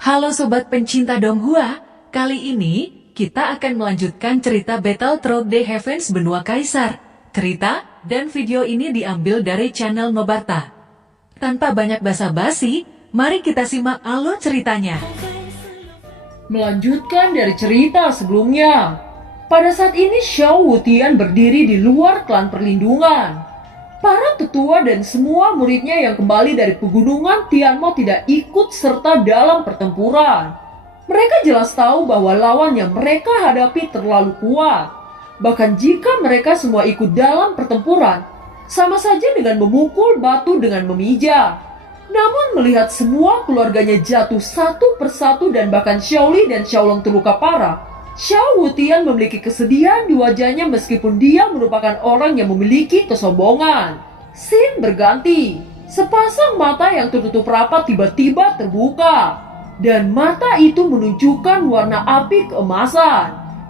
Halo Sobat pencinta Donghua, kali ini kita akan melanjutkan cerita Battle Through the Heavens Benua Kaisar. Cerita dan video ini diambil dari channel Nobarta. Tanpa banyak basa-basi, mari kita simak alur ceritanya. Melanjutkan dari cerita sebelumnya, pada saat ini Xiao Wutian berdiri di luar klan perlindungan. Para tetua dan semua muridnya yang kembali dari pegunungan Tianmo tidak ikut serta dalam pertempuran. Mereka jelas tahu bahwa lawan yang mereka hadapi terlalu kuat. Bahkan jika mereka semua ikut dalam pertempuran, sama saja dengan memukul batu dengan memijak. Namun melihat semua keluarganya jatuh satu persatu dan bahkan Xiaoli dan Xiaolong terluka parah, Xiao Wutian memiliki kesedihan di wajahnya meskipun dia merupakan orang yang memiliki kesombongan. Scene berganti. Sepasang mata yang tertutup rapat tiba-tiba terbuka. Dan mata itu menunjukkan warna api keemasan.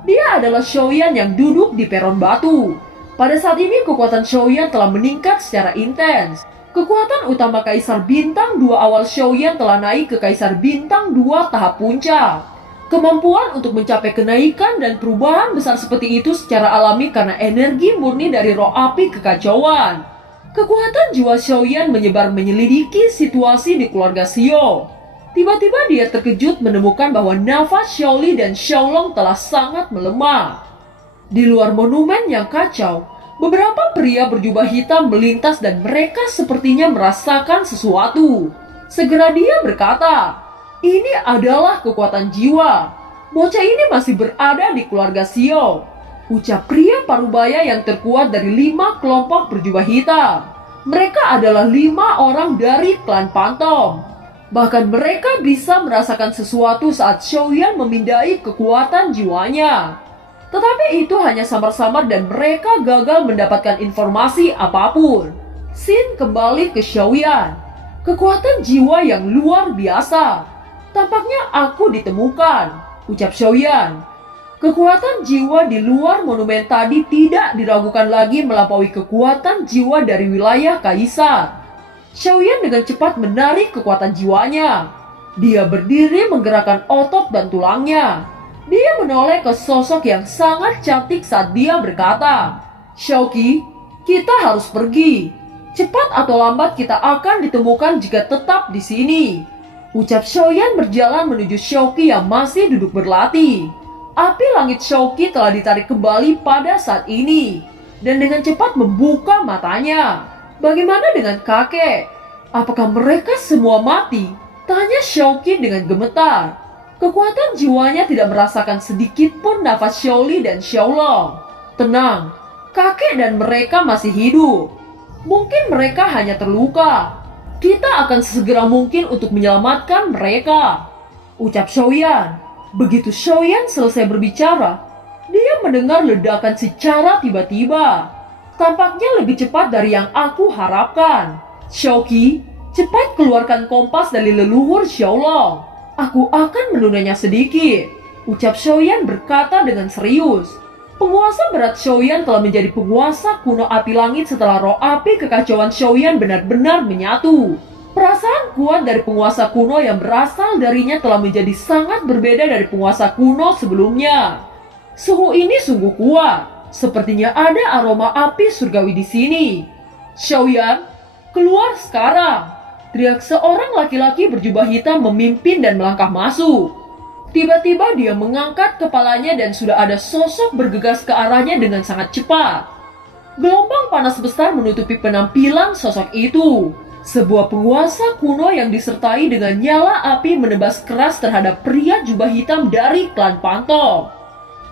Dia adalah Xiaoyan yang duduk di peron batu. Pada saat ini kekuatan Xiaoyan telah meningkat secara intens. Kekuatan utama Kaisar Bintang 2 awal Xiaoyan telah naik ke Kaisar Bintang 2 tahap puncak. Kemampuan untuk mencapai kenaikan dan perubahan besar seperti itu secara alami karena energi murni dari roh api kekacauan. Kekuatan jiwa Xiaoyan menyebar menyelidiki situasi di keluarga Xiao. Tiba-tiba dia terkejut menemukan bahwa nafas Xiaoli dan Xiaolong telah sangat melemah. Di luar monumen yang kacau, beberapa pria berjubah hitam melintas dan mereka sepertinya merasakan sesuatu. Segera dia berkata, "Ini adalah kekuatan jiwa. Bocah ini masih berada di keluarga Xiao," ucap pria parubaya yang terkuat dari 5 kelompok berjubah hitam. Mereka adalah 5 orang dari klan Pantom. Bahkan mereka bisa merasakan sesuatu saat Xiaoyan memindai kekuatan jiwanya. Tetapi itu hanya samar-samar dan mereka gagal mendapatkan informasi apapun. Xin kembali ke Xiaoyan. Kekuatan jiwa yang luar biasa. "Tampaknya aku ditemukan," ucap Xiaoyan. Kekuatan jiwa di luar monumen tadi tidak diragukan lagi melampaui kekuatan jiwa dari wilayah Kaisar. Xiaoyan dengan cepat menarik kekuatan jiwanya. Dia berdiri menggerakkan otot dan tulangnya. Dia menoleh ke sosok yang sangat cantik saat dia berkata, "Xiaoqi, kita harus pergi. Cepat atau lambat kita akan ditemukan jika tetap di sini," ucap Xiaoyan berjalan menuju Xiaoqi yang masih duduk berlatih. Api langit Xiaoqi telah ditarik kembali pada saat ini. Dan dengan cepat membuka matanya. "Bagaimana dengan kakek? Apakah mereka semua mati?" tanya Xiaoqi dengan gemetar. Kekuatan jiwanya tidak merasakan sedikit pun nafas Xiaoli dan Xiaolong. "Tenang, kakek dan mereka masih hidup. Mungkin mereka hanya terluka. Kita akan sesegera mungkin untuk menyelamatkan mereka," ucap Xiaoyan. Begitu Xiaoyan selesai berbicara, dia mendengar ledakan secara tiba-tiba. Tampaknya lebih cepat dari yang aku harapkan. "Xiaoqi, cepat keluarkan kompas dari leluhur Xiaolong. Aku akan menundanya sedikit," ucap Xiaoyan berkata dengan serius. Penguasa berat Xiaoyan telah menjadi penguasa kuno api langit setelah roh api kekacauan Xiaoyan benar-benar menyatu. Perasaan kuat dari penguasa kuno yang berasal darinya telah menjadi sangat berbeda dari penguasa kuno sebelumnya. Suhu ini sungguh kuat. Sepertinya ada aroma api surgawi di sini. "Xiaoyan, keluar sekarang!" teriak seorang laki-laki berjubah hitam memimpin dan melangkah masuk. Tiba-tiba dia mengangkat kepalanya dan sudah ada sosok bergegas ke arahnya dengan sangat cepat. Gelombang panas besar menutupi penampilan sosok itu. Sebuah penguasa kuno yang disertai dengan nyala api menebas keras terhadap pria jubah hitam dari klan Pantom.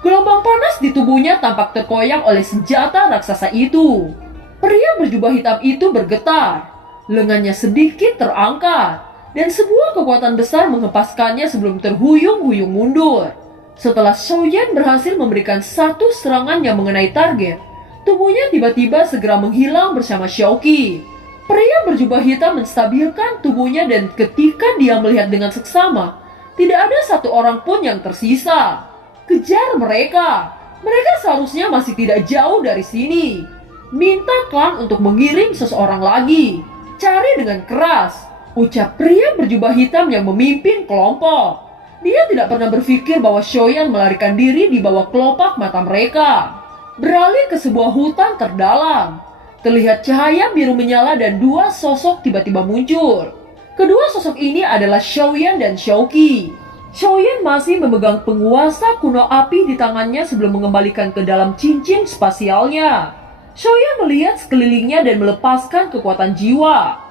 Gelombang panas di tubuhnya tampak terkoyak oleh senjata raksasa itu. Pria berjubah hitam itu bergetar. Lengannya sedikit terangkat. Dan sebuah kekuatan besar menghempaskannya sebelum terhuyung-huyung mundur. Setelah Xiaoyan berhasil memberikan satu serangan yang mengenai target, tubuhnya tiba-tiba segera menghilang bersama Xiaoqi. Pria berjubah hitam menstabilkan tubuhnya dan ketika dia melihat dengan seksama, tidak ada satu orang pun yang tersisa. "Kejar mereka! Mereka seharusnya masih tidak jauh dari sini. Minta klan untuk mengirim seseorang lagi. Cari dengan keras," ucap pria berjubah hitam yang memimpin kelompok. Dia tidak pernah berpikir bahwa Xiaoyan melarikan diri di bawah kelopak mata mereka. Beralih ke sebuah hutan terdalam. Terlihat cahaya biru menyala dan dua sosok tiba-tiba muncul. Kedua sosok ini adalah Xiaoyan dan Xiaoqi. Xiaoyan masih memegang penguasa kuno api di tangannya sebelum mengembalikan ke dalam cincin spasialnya. Xiaoyan melihat sekelilingnya dan melepaskan kekuatan jiwa.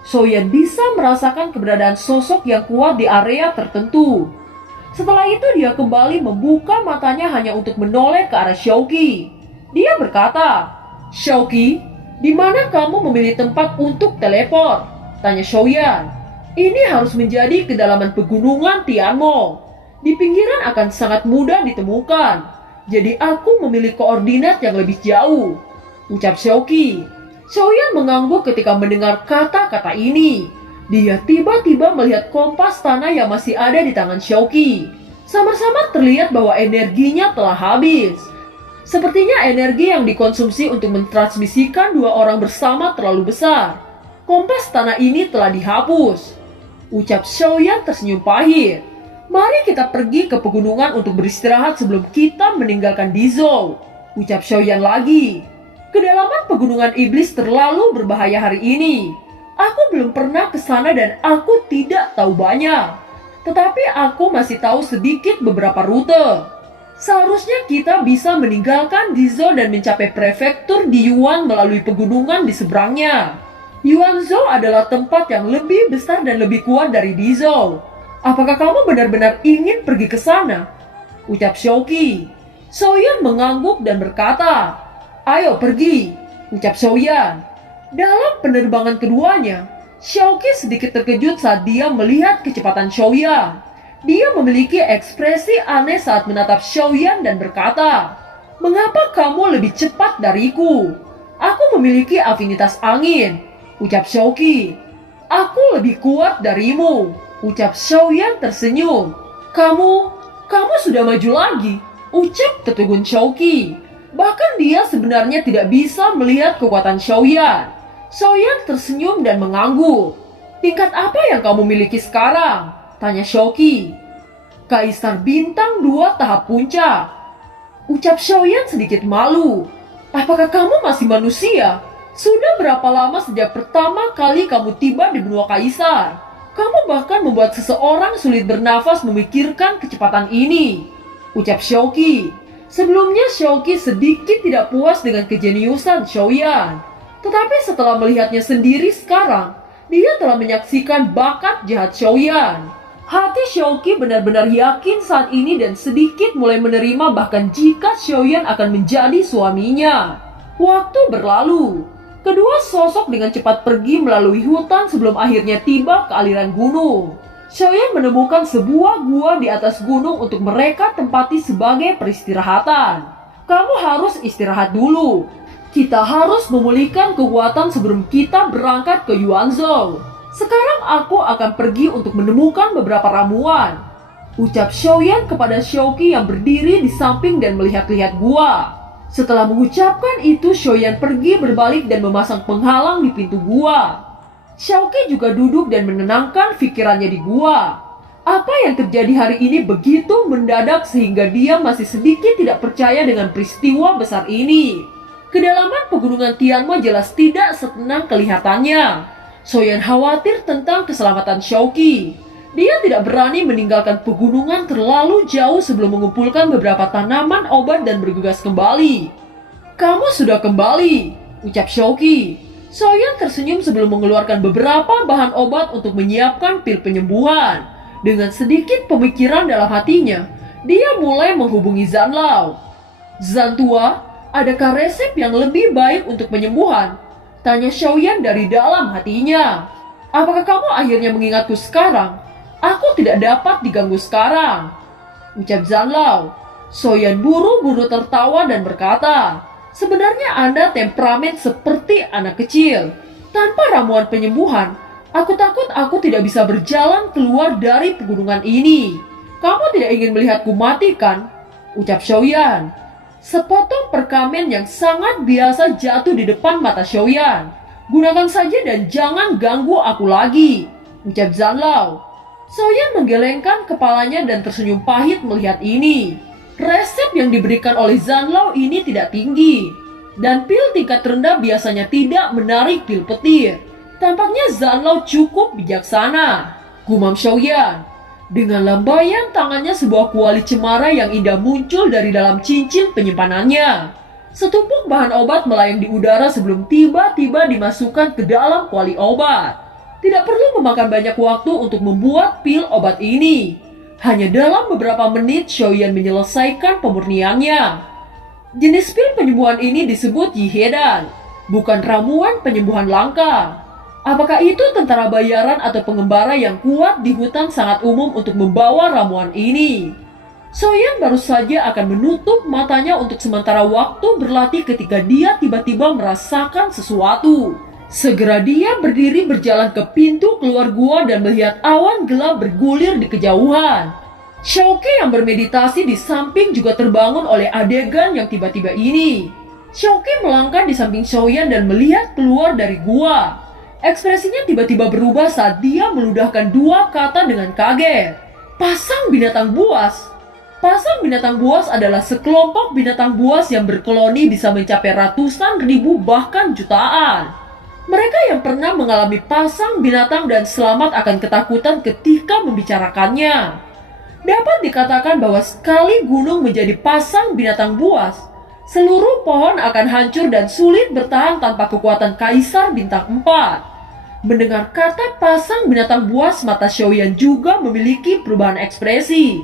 Xiaoyan bisa merasakan keberadaan sosok yang kuat di area tertentu. Setelah itu dia kembali membuka matanya hanya untuk menoleh ke arah Xiaoqi. Dia berkata, "Xiaoqi, di mana kamu memilih tempat untuk teleport?" tanya Xiaoyan. "Ini harus menjadi kedalaman pegunungan Tianmo. Di pinggiran akan sangat mudah ditemukan. Jadi aku memilih koordinat yang lebih jauh," ucap Xiaoqi. Xiaoyan mengangguk ketika mendengar kata-kata ini. Dia tiba-tiba melihat kompas tanah yang masih ada di tangan Xiaoqi. Samar-samar terlihat bahwa energinya telah habis. Sepertinya energi yang dikonsumsi untuk mentransmisikan dua orang bersama terlalu besar. Kompas tanah ini telah dihapus, ucap Xiaoyan tersenyum pahit. "Mari kita pergi ke pegunungan untuk beristirahat sebelum kita meninggalkan Dizhou," ucap Xiaoyan lagi. "Kedalaman pegunungan iblis terlalu berbahaya hari ini. Aku belum pernah ke sana dan aku tidak tahu banyak. Tetapi aku masih tahu sedikit beberapa rute. Seharusnya kita bisa meninggalkan Dizhou dan mencapai prefektur di Yuan melalui pegunungan di seberangnya. Yuanzhou adalah tempat yang lebih besar dan lebih kuat dari Dizhou. Apakah kamu benar-benar ingin pergi ke sana?" ucap Xiaoqi. Xiaoyan mengangguk dan berkata, "Ayo pergi," ucap Xiaoyan. Dalam penerbangan keduanya, Xiaoqi sedikit terkejut saat dia melihat kecepatan Xiaoyan. Dia memiliki ekspresi aneh saat menatap Xiaoyan dan berkata, "Mengapa kamu lebih cepat dariku? Aku memiliki afinitas angin," ucap Xiaoqi. "Aku lebih kuat darimu," ucap Xiaoyan tersenyum. Kamu sudah maju lagi," ucap Tetugun Xiaoqi. Bahkan dia sebenarnya tidak bisa melihat kekuatan Xiaoyan. Xiaoyan tersenyum dan mengangguk. "Tingkat apa yang kamu miliki sekarang?" tanya Xiaoqi. "Kaisar bintang 2 tahap puncak," ucap Xiaoyan sedikit malu. "Apakah kamu masih manusia? Sudah berapa lama sejak pertama kali kamu tiba di benua kaisar? Kamu bahkan membuat seseorang sulit bernafas memikirkan kecepatan ini," ucap Xiaoqi. Sebelumnya Xiaoqi sedikit tidak puas dengan kejeniusan Xiaoyan. Tetapi setelah melihatnya sendiri sekarang, dia telah menyaksikan bakat jahat Xiaoyan. Hati Xiaoqi benar-benar yakin saat ini dan sedikit mulai menerima bahkan jika Xiaoyan akan menjadi suaminya. Waktu berlalu. Kedua sosok dengan cepat pergi melalui hutan sebelum akhirnya tiba ke aliran gunung. Xiaoyan menemukan sebuah gua di atas gunung untuk mereka tempati sebagai peristirahatan. "Kamu harus istirahat dulu. Kita harus memulihkan kekuatan sebelum kita berangkat ke Yuanzhou. Sekarang aku akan pergi untuk menemukan beberapa ramuan," ucap Xiaoyan kepada Xiaoqi yang berdiri di samping dan melihat-lihat gua. Setelah mengucapkan itu, Xiaoyan pergi berbalik dan memasang penghalang di pintu gua. Xiaoqi juga duduk dan menenangkan pikirannya di gua. Apa yang terjadi hari ini begitu mendadak sehingga dia masih sedikit tidak percaya dengan peristiwa besar ini. Kedalaman pegunungan Tianmo jelas tidak setenang kelihatannya. Xiaoyan khawatir tentang keselamatan Xiaoqi. Dia tidak berani meninggalkan pegunungan terlalu jauh sebelum mengumpulkan beberapa tanaman obat dan bergegas kembali. "Kamu sudah kembali," ucap Xiaoqi. Xiaoyan tersenyum sebelum mengeluarkan beberapa bahan obat untuk menyiapkan pil penyembuhan. Dengan sedikit pemikiran dalam hatinya, dia mulai menghubungi Zanlao. "Zan tua, adakah resep yang lebih baik untuk penyembuhan?" tanya Xiaoyan dari dalam hatinya. "Apakah kamu akhirnya mengingatku sekarang? Aku tidak dapat diganggu sekarang," ucap Zanlao. Xiaoyan buru-buru tertawa dan berkata, "Sebenarnya Anda temperamen seperti anak kecil. Tanpa ramuan penyembuhan, aku takut aku tidak bisa berjalan keluar dari pegunungan ini. Kamu tidak ingin melihatku mati kan?" ucap Xiaoyan. Sepotong perkamen yang sangat biasa jatuh di depan mata Xiaoyan. "Gunakan saja dan jangan ganggu aku lagi," ucap Zanlao. Xiaoyan menggelengkan kepalanya dan tersenyum pahit melihat ini. Resep yang diberikan oleh Zanlao ini tidak tinggi, dan pil tingkat rendah biasanya tidak menarik pil petir. Tampaknya Zanlao cukup bijaksana, gumam Xiaoyan. Dengan lambaian tangannya sebuah kuali cemara yang indah muncul dari dalam cincin penyimpanannya. Setumpuk bahan obat melayang di udara sebelum tiba-tiba dimasukkan ke dalam kuali obat. Tidak perlu memakan banyak waktu untuk membuat pil obat ini. Hanya dalam beberapa menit Xiaoyan menyelesaikan pemurniannya. Jenis pil penyembuhan ini disebut Yihedan, bukan ramuan penyembuhan langka. Apakah itu tentara bayaran atau pengembara yang kuat di hutan sangat umum untuk membawa ramuan ini? Xiaoyan baru saja akan menutup matanya untuk sementara waktu berlatih ketika dia tiba-tiba merasakan sesuatu. Segera dia berdiri berjalan ke pintu keluar gua dan melihat awan gelap bergulir di kejauhan. Xiaoqi yang bermeditasi di samping juga terbangun oleh adegan yang tiba-tiba ini. Xiaoqi melangkah di samping Xiaoyan dan melihat keluar dari gua. Ekspresinya tiba-tiba berubah saat dia meludahkan dua kata dengan kaget. Pasang binatang buas. Pasang binatang buas adalah sekelompok binatang buas yang berkoloni bisa mencapai ratusan ribu bahkan jutaan. Mereka yang pernah mengalami pasang binatang dan selamat akan ketakutan ketika membicarakannya. Dapat dikatakan bahwa sekali gunung menjadi pasang binatang buas, seluruh pohon akan hancur dan sulit bertahan tanpa kekuatan Kaisar Bintang 4. Mendengar kata pasang binatang buas, mata Xiaoyan juga memiliki perubahan ekspresi.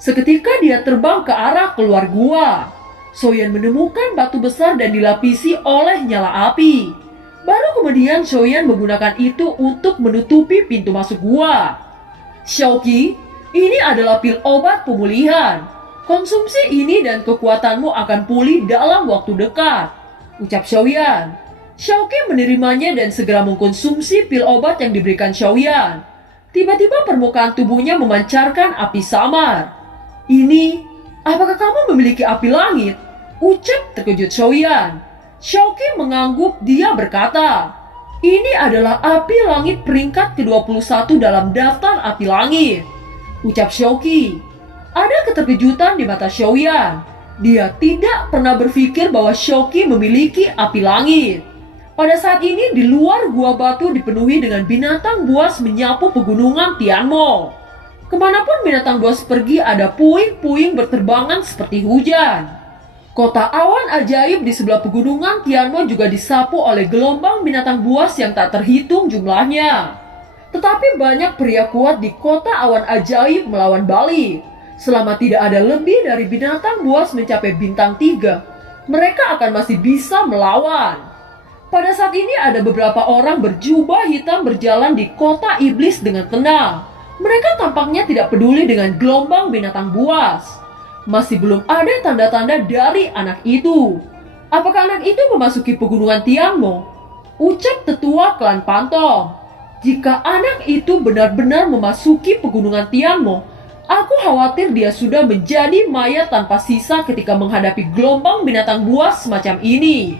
Seketika dia terbang ke arah keluar gua. Xiaoyan menemukan batu besar dan dilapisi oleh nyala api. Baru kemudian Xiaoyan menggunakan itu untuk menutupi pintu masuk gua. Xiaoqi, ini adalah pil obat pemulihan. Konsumsi ini dan kekuatanmu akan pulih dalam waktu dekat, ucap Xiaoyan. Xiaoqi menerimanya dan segera mengkonsumsi pil obat yang diberikan Xiaoyan. Tiba-tiba permukaan tubuhnya memancarkan api samar. Ini, apakah kamu memiliki api langit? Ucap terkejut Xiaoyan. Xiaoqi mengangguk, dia berkata, ini adalah api langit peringkat ke-21 dalam daftar api langit. Ucap Xiaoqi. Ada keterkejutan di mata Xiaoyan. Dia tidak pernah berpikir bahwa Xiaoqi memiliki api langit. Pada saat ini di luar gua batu dipenuhi dengan binatang buas menyapu pegunungan Tianmo. Kemanapun binatang buas pergi ada puing-puing berterbangan seperti hujan. Kota awan ajaib di sebelah pegunungan Tianmo juga disapu oleh gelombang binatang buas yang tak terhitung jumlahnya. Tetapi banyak pria kuat di kota awan ajaib melawan balik. Selama tidak ada lebih dari binatang buas mencapai bintang 3, mereka akan masih bisa melawan. Pada saat ini ada beberapa orang berjubah hitam berjalan di kota iblis dengan tenang. Mereka tampaknya tidak peduli dengan gelombang binatang buas. Masih belum ada tanda-tanda dari anak itu. Apakah anak itu memasuki pegunungan Tianmo? Ucap tetua klan Pantong. Jika anak itu benar-benar memasuki pegunungan Tianmo, aku khawatir dia sudah menjadi mayat tanpa sisa ketika menghadapi gelombang binatang buas semacam ini.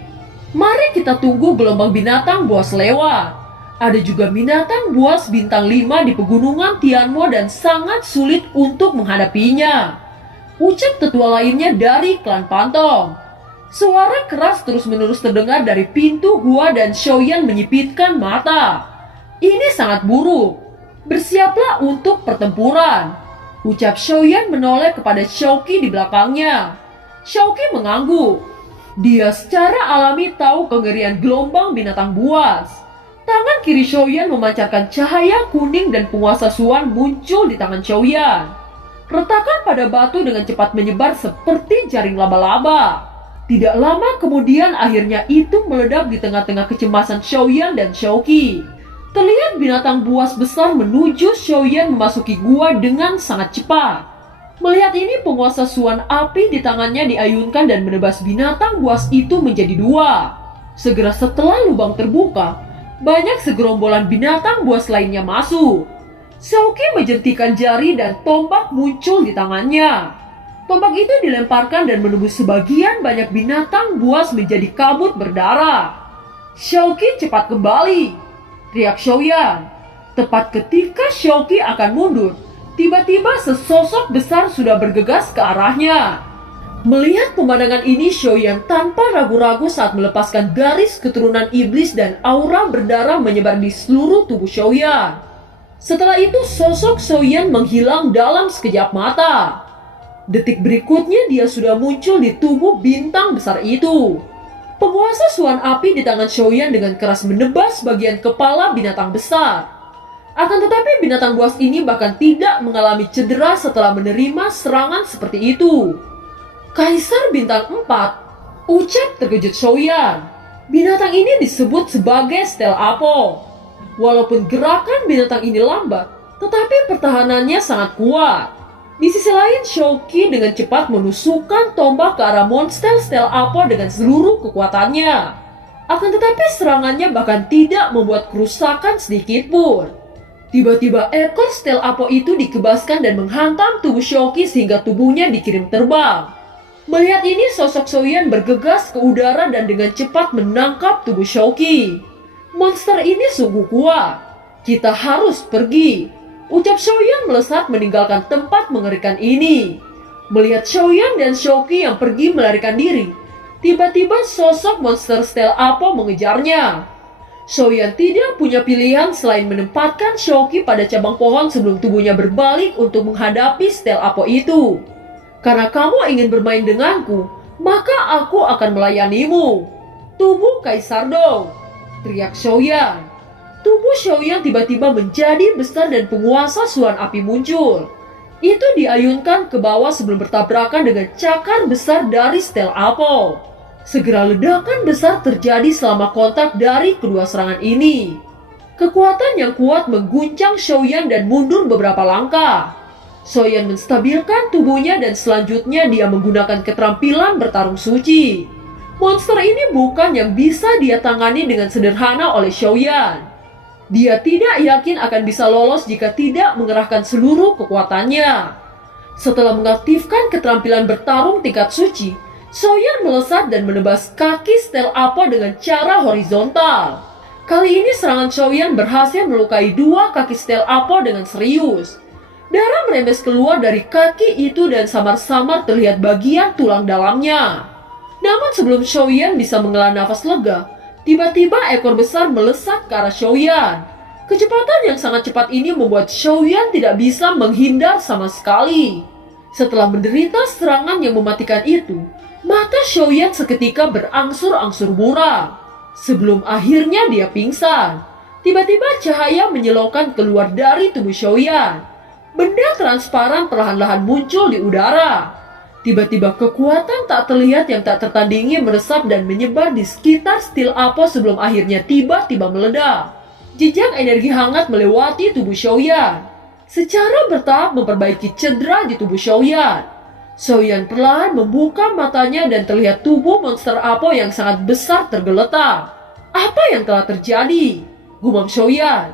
Mari kita tunggu gelombang binatang buas lewat. Ada juga binatang buas bintang 5 di pegunungan Tianmo dan sangat sulit untuk menghadapinya. Ucap tetua lainnya dari klan Pantong. Suara keras terus-menerus terdengar dari pintu gua dan Xiaoyan menyipitkan mata. Ini sangat buruk. Bersiaplah untuk pertempuran. Ucap Xiaoyan menoleh kepada Xiaoqi di belakangnya. Xiaoqi mengangguk. Dia secara alami tahu kengerian gelombang binatang buas. Tangan kiri Xiaoyan memancarkan cahaya kuning dan penguasa Suan muncul di tangan Xiaoyan. Retakan pada batu dengan cepat menyebar seperti jaring laba-laba. Tidak lama kemudian akhirnya itu meledak di tengah-tengah kecemasan Xiaoyan dan Xiaoqi. Terlihat binatang buas besar menuju Xiaoyan memasuki gua dengan sangat cepat. Melihat ini penguasa Suan api di tangannya diayunkan dan menebas binatang buas itu menjadi dua. Segera setelah lubang terbuka, banyak segerombolan binatang buas lainnya masuk. Xiaoqi menjentikan jari dan tombak muncul di tangannya. Tombak itu dilemparkan dan menembus sebagian banyak binatang buas menjadi kabut berdarah. Xiaoqi cepat kembali, teriak Xiaoyan. Tepat ketika Shouki akan mundur, tiba-tiba sesosok besar sudah bergegas ke arahnya. Melihat pemandangan ini, Xiaoyan tanpa ragu-ragu saat melepaskan garis keturunan iblis dan aura berdarah menyebar di seluruh tubuh Xiaoyan. Setelah itu, sosok Xiaoyan menghilang dalam sekejap mata. Detik berikutnya dia sudah muncul di tubuh bintang besar itu. Penguasa Suan Api di tangan Xiaoyan dengan keras menebas bagian kepala binatang besar. Akan tetapi binatang buas ini bahkan tidak mengalami cedera setelah menerima serangan seperti itu. Kaisar Bintang 4, ucap terkejut Xiaoyan. Binatang ini disebut sebagai Stel Apo. Walaupun gerakan binatang ini lambat, tetapi pertahanannya sangat kuat. Di sisi lain, Shouki dengan cepat menusukkan tombak ke arah monster Stel Apo dengan seluruh kekuatannya. Akan tetapi serangannya bahkan tidak membuat kerusakan sedikit pun. Tiba-tiba ekor Stel Apo itu dikebaskan dan menghantam tubuh Shouki sehingga tubuhnya dikirim terbang. Melihat ini, sosok Xiaoyan bergegas ke udara dan dengan cepat menangkap tubuh Shouki. Monster ini sungguh kuat. Kita harus pergi, ucap Xiaoyan melesat meninggalkan tempat mengerikan ini. Melihat Xiaoyan dan Shouki yang pergi melarikan diri, tiba-tiba sosok monster Stel Apo mengejarnya. Xiaoyan tidak punya pilihan selain menempatkan Shouki pada cabang pohon sebelum tubuhnya berbalik untuk menghadapi Stel Apo itu. Karena kamu ingin bermain denganku, maka aku akan melayanimu. Tubuh Kaisar Dou, teriak Xiaoyan. Tubuh Xiaoyan tiba-tiba menjadi besar dan penguasa Suan Api muncul. Itu diayunkan ke bawah sebelum bertabrakan dengan cakar besar dari Stel Apo. Segera ledakan besar terjadi selama kontak dari kedua serangan ini. Kekuatan yang kuat mengguncang Xiaoyan dan mundur beberapa langkah. Xiaoyan menstabilkan tubuhnya dan selanjutnya dia menggunakan keterampilan bertarung suci. Monster ini bukan yang bisa dia tangani dengan sederhana oleh Xiaoyan. Dia tidak yakin akan bisa lolos jika tidak mengerahkan seluruh kekuatannya. Setelah mengaktifkan keterampilan bertarung tingkat suci, Xiaoyan melesat dan menebas kaki Stel Apo dengan cara horizontal. Kali ini serangan Xiaoyan berhasil melukai dua kaki Stel Apo dengan serius. Darah merembes keluar dari kaki itu dan samar-samar terlihat bagian tulang dalamnya. Namun sebelum Xiaoyan bisa menghela nafas lega, tiba-tiba ekor besar melesat ke arah Xiaoyan. Kecepatan yang sangat cepat ini membuat Xiaoyan tidak bisa menghindar sama sekali. Setelah menderita serangan yang mematikan itu, mata Xiaoyan seketika berangsur-angsur buram. Sebelum akhirnya dia pingsan, tiba-tiba cahaya menyilaukan keluar dari tubuh Xiaoyan. Benda transparan perlahan-lahan muncul di udara. Tiba-tiba kekuatan tak terlihat yang tak tertandingi meresap dan menyebar di sekitar Stel Apo sebelum akhirnya tiba-tiba meledak. Jejak energi hangat melewati tubuh Xiaoyan. Secara bertahap memperbaiki cedera di tubuh Xiaoyan. Xiaoyan perlahan membuka matanya dan terlihat tubuh monster Apo yang sangat besar tergeletak. Apa yang telah terjadi? Gumam Xiaoyan.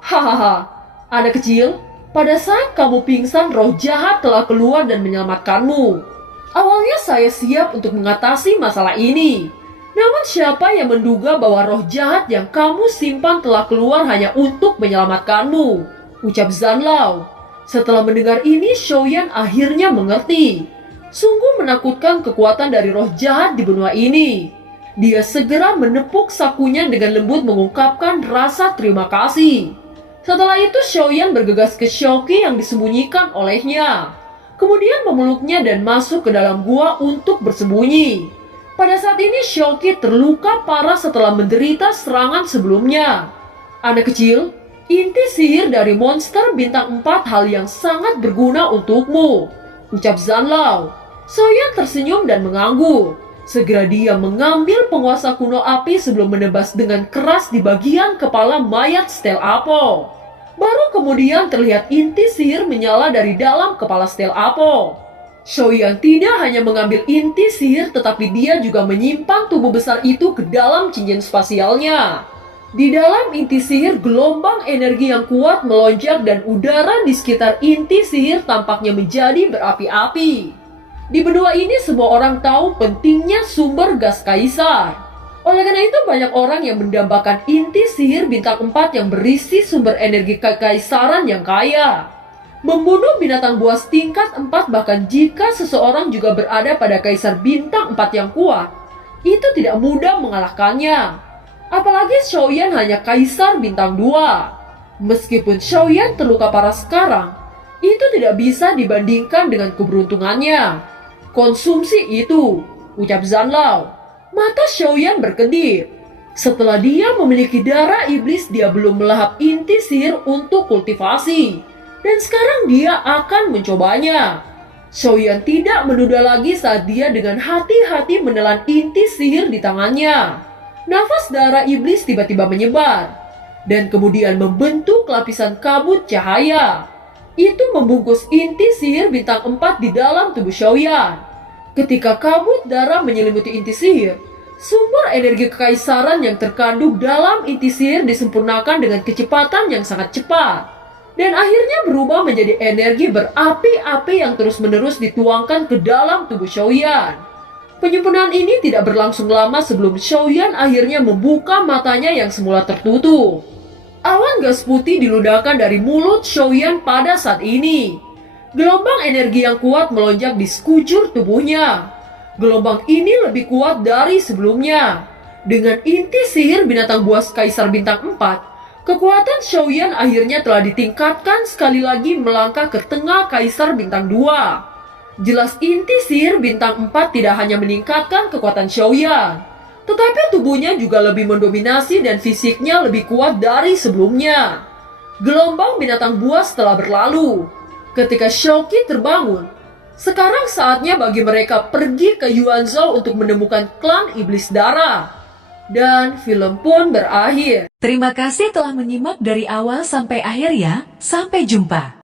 Hahaha, anak kecil. Pada saat kamu pingsan, roh jahat telah keluar dan menyelamatkanmu. Awalnya saya siap untuk mengatasi masalah ini. Namun siapa yang menduga bahwa roh jahat yang kamu simpan telah keluar hanya untuk menyelamatkanmu, ucap Zanlao. Setelah mendengar ini, Xiaoyan akhirnya mengerti. Sungguh menakutkan kekuatan dari roh jahat di benua ini. Dia segera menepuk sakunya dengan lembut mengungkapkan rasa terima kasih. Setelah itu Xiaoyan bergegas ke Shouki yang disembunyikan olehnya. Kemudian memeluknya dan masuk ke dalam gua untuk bersembunyi. Pada saat ini Shouki terluka parah setelah menderita serangan sebelumnya. Anak kecil, inti sihir dari monster bintang 4 hal yang sangat berguna untukmu, ucap Zanlao. Xiaoyan tersenyum dan mengangguk. Segera dia mengambil penguasa kuno api sebelum menebas dengan keras di bagian kepala mayat Stel Apo. Baru kemudian terlihat inti sihir menyala dari dalam kepala Stel Apo. Xiaoyan tidak hanya mengambil inti sihir tetapi dia juga menyimpan tubuh besar itu ke dalam cincin spasialnya. Di dalam inti sihir gelombang energi yang kuat melonjak dan udara di sekitar inti sihir tampaknya menjadi berapi-api. Di benua ini semua orang tahu pentingnya sumber gas kaisar. Oleh karena itu banyak orang yang mendambakan inti sihir bintang 4 yang berisi sumber energi kekaisaran yang kaya. Membunuh binatang buas tingkat 4 bahkan jika seseorang juga berada pada kaisar bintang 4 yang kuat, itu tidak mudah mengalahkannya. Apalagi Xiaoyan hanya kaisar bintang 2. Meskipun Xiaoyan terluka parah sekarang, itu tidak bisa dibandingkan dengan keberuntungannya. Konsumsi itu, ucap Zanlao. Mata Xiaoyan berkedip. Setelah dia memiliki darah iblis, dia belum melahap inti sihir untuk kultivasi. Dan sekarang dia akan mencobanya. Xiaoyan tidak menunda lagi saat dia dengan hati-hati menelan inti sihir di tangannya. Nafas darah iblis tiba-tiba menyebar. Dan kemudian membentuk lapisan kabut cahaya. Itu membungkus inti sihir bintang 4 di dalam tubuh Xiaoyan. Ketika kabut darah menyelimuti inti sihir, sumber energi kekaisaran yang terkandung dalam inti sihir disempurnakan dengan kecepatan yang sangat cepat. Dan akhirnya berubah menjadi energi berapi-api yang terus-menerus dituangkan ke dalam tubuh Xiaoyan. Penyempurnaan ini tidak berlangsung lama sebelum Xiaoyan akhirnya membuka matanya yang semula tertutup. Awan gas putih diludahkan dari mulut Xiaoyan pada saat ini. Gelombang energi yang kuat melonjak di sekujur tubuhnya. Gelombang ini lebih kuat dari sebelumnya. Dengan inti sihir binatang buas kaisar bintang 4, kekuatan Xiaoyan akhirnya telah ditingkatkan sekali lagi melangkah ke tengah kaisar bintang 2. Jelas inti sihir bintang 4 tidak hanya meningkatkan kekuatan Xiaoyan, tetapi tubuhnya juga lebih mendominasi dan fisiknya lebih kuat dari sebelumnya. Gelombang binatang buas telah berlalu. Ketika Xiaoqi terbangun, sekarang saatnya bagi mereka pergi ke Yuanzhou untuk menemukan klan iblis darah. Dan film pun berakhir. Terima kasih telah menyimak dari awal sampai akhir ya. Sampai jumpa.